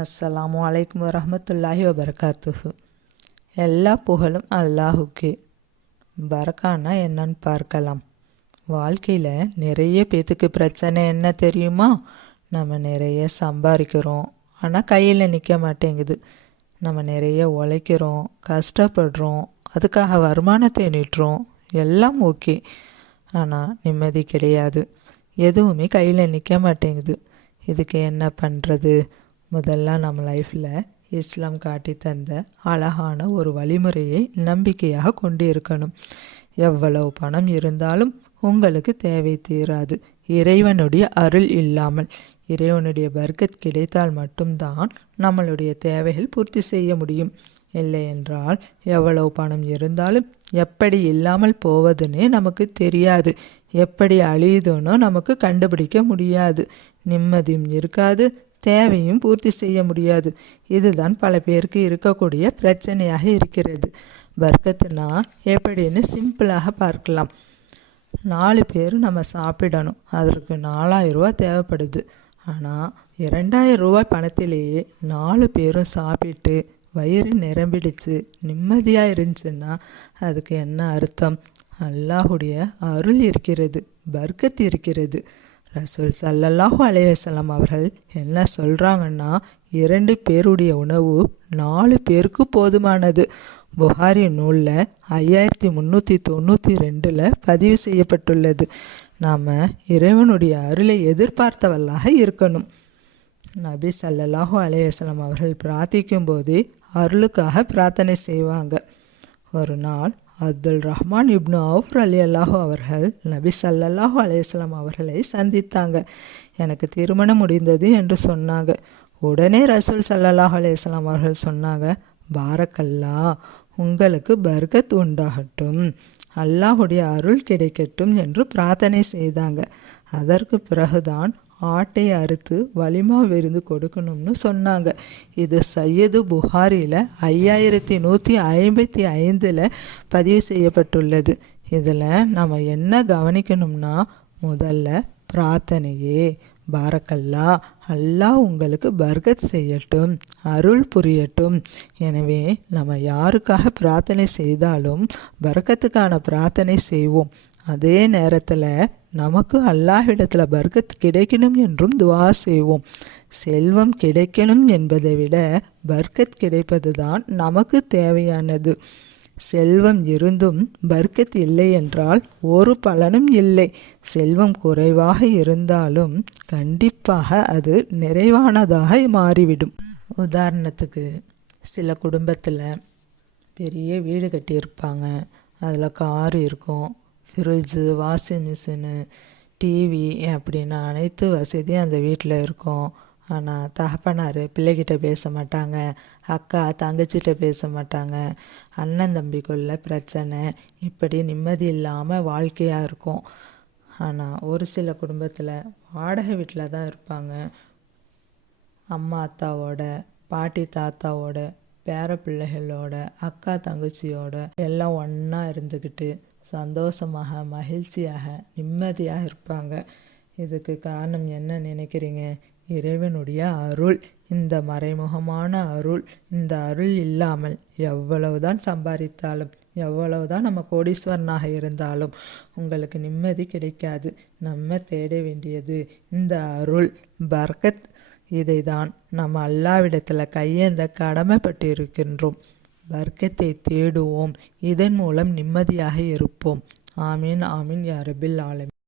அஸ்ஸலாமு அலைக்கும் வரஹ்மத்துல்லாஹி வபரகாத்துஹு. எல்லா புகழும் அல்லாஹுக்கே. பரக்கான்னா என்னன்னு பார்க்கலாம். வாழ்க்கையில் நிறைய பேத்துக்கு பிரச்சனை என்ன தெரியுமா? நம்ம நிறைய சம்பாதிக்கிறோம், ஆனால் கையில் நிற்க மாட்டேங்குது. நம்ம நிறைய உழைக்கிறோம், கஷ்டப்படுறோம், அதுக்காக வருமானத்தை நீட்டுறோம், எல்லாம் ஓகே. ஆனால் நிம்மதி கிடையாது, எதுவுமே கையில் நிற்க மாட்டேங்குது. இதுக்கு என்ன பண்ணுறது? முதல்ல நம்ம லைஃப்பில் இஸ்லாம் காட்டி தந்த அழகான ஒரு வழிமுறையை நம்பிக்கையாக கொண்டு இருக்கணும். எவ்வளவு பணம் இருந்தாலும் உங்களுக்கு தேவை தீராது இறைவனுடைய அருள் இல்லாமல். இறைவனுடைய பர்க்கத் கிடைத்தால் மட்டும்தான் நம்மளுடைய தேவைகள் பூர்த்தி செய்ய முடியும். இல்லை என்றால் எவ்வளவு பணம் இருந்தாலும் எப்படி இல்லாமல் போவதுன்னே நமக்கு தெரியாது, எப்படி அழியுதுன்னு நமக்கு கண்டுபிடிக்க முடியாது. நிம்மதியும் இருக்காது, தேவையும் பூர்த்தி செய்ய முடியாது. இதுதான் பல பேருக்கு இருக்கக்கூடிய பிரச்சனையாக இருக்கிறது. பர்க்கத்துனா எப்படின்னு சிம்பிளாக பார்க்கலாம். 4 பேர் நம்ம சாப்பிடணும், அதற்கு 4000 ரூபா தேவைப்படுது. ஆனால் 2000 ரூபாய் பணத்திலேயே 4 பேரும் சாப்பிட்டு வயிறு நிரம்பிடுச்சு, நிம்மதியாக இருந்துச்சுன்னா அதுக்கு என்ன அர்த்தம்? அல்லாஹுடைய அருள் இருக்கிறது, பர்க்கத் இருக்கிறது. ரசூல் ஸல்லல்லாஹு அலைஹி வஸல்லம் அவர்கள் என்ன சொல்கிறாங்கன்னா, 2 பேருடைய உணவு 4 பேருக்கு போதுமானது. புகாரி நூலில் 5392 பதிவு செய்யப்பட்டுள்ளது. நாம் இறைவனுடைய அருளை எதிர்பார்த்தவர்களாக இருக்கணும். நபி ஸல்லல்லாஹு அலைஹி வஸல்லம் அவர்கள் பிரார்த்திக்கும் போதே அருளுக்காக பிரார்த்தனை செய்வாங்க. ஒரு நாள் அப்துல் ரஹ்மான் இப்னு அவுஃப் ரலியல்லாஹு அவர்கள் நபி ஸல்லல்லாஹு அலைஹி வஸல்லம் அவர்களை சந்தித்தாங்க. எனக்கு திருமணம் முடிந்தது என்று சொன்னாங்க. உடனே ரசூல் ஸல்லல்லாஹு அலைஹி வஸல்லம் அவர்கள் சொன்னாங்க, பாரக்கல்லா, உங்களுக்கு பர்கத் உண்டாகட்டும், அல்லாஹுடைய அருள் கிடைக்கட்டும் என்று பிரார்த்தனை செய்தாங்க. அதற்கு பிறகுதான் ஆட்டை அறுத்து வலிமா விருந்து கொடுக்கணும்னு சொன்னாங்க. இது சையது புகாரியில் 5155 பதிவு செய்யப்பட்டுள்ளது. இதில் நம்ம என்ன கவனிக்கணும்னா, முதல்ல பிரார்த்தனையே பாரக்கல்லா, அல்லாஹ் உங்களுக்கு பர்கத் செய்யட்டும், அருள் புரியட்டும். எனவே நம்ம யாருக்காக பிரார்த்தனை செய்தாலும் பர்கத்துக்கான பிரார்த்தனை செய்வோம். அதே நேரத்தில் நமக்கு அல்லாஹ்விடத்தில் பர்கத் கிடைக்கணும் என்றும் துவா செய்வோம். செல்வம் கிடைக்கணும் என்பதை விட பர்கத் கிடைப்பது தான் நமக்கு தேவையானது. செல்வம் இருந்தும் பர்கத் இல்லை என்றால் ஒரு பலனும் இல்லை. செல்வம் குறைவாக இருந்தாலும் கண்டிப்பாக அது நிறைவானதாக மாறிவிடும். உதாரணத்துக்கு, சில குடும்பத்தில் பெரிய வீடு கட்டியிருப்பாங்க, அதில் கார் இருக்கும், ஃப்ரிட்ஜு, வாஷிங் மிஷினு, டிவி அப்படின்னு அனைத்து வசதியும் அந்த வீட்டில் இருக்கும். ஆனால் தகப்பனார் பிள்ளைகிட்ட பேச மாட்டாங்க, அக்கா தங்கச்சிட்ட பேச மாட்டாங்க, அண்ணன் தம்பிக்குள்ள பிரச்சனை, இப்படி நிம்மதி இல்லாமல் வாழ்க்கையாக இருக்கும். ஆனால் ஒரு சில குடும்பத்தில் வாடகை வீட்டில் தான் இருப்பாங்க. அம்மா அத்தாவோட, பாட்டி தாத்தாவோட, பேர பிள்ளைகளோட, அக்கா தங்கச்சியோட எல்லாம் ஒன்றா இருந்துக்கிட்டு சந்தோஷமாக, மகிழ்ச்சியாக, நிம்மதியாக இருப்பாங்க. இதுக்கு காரணம் என்ன நினைக்கிறீங்க? இறைவனுடைய அருள். இந்த மறைமுகமான அருள். இந்த அருள் இல்லாமல் எவ்வளவுதான் சம்பாதித்தாலும், எவ்வளவுதான் நம்ம கோடீஸ்வரனாக இருந்தாலும் உங்களுக்கு நிம்மதி கிடைக்காது. நம்ம தேட வேண்டியது இந்த அருள், பர்கத். இதை தான் நம்ம அல்லாஹ்விடத்தில் கையேந்த கடமைப்பட்டு இருக்கின்றோம். பர்க்கத்தை தேடுவோம், இதன் மூலம் நிம்மதியாக இருப்போம். ஆமீன் ஆமீன் யா ரப்பில் ஆலமீன்.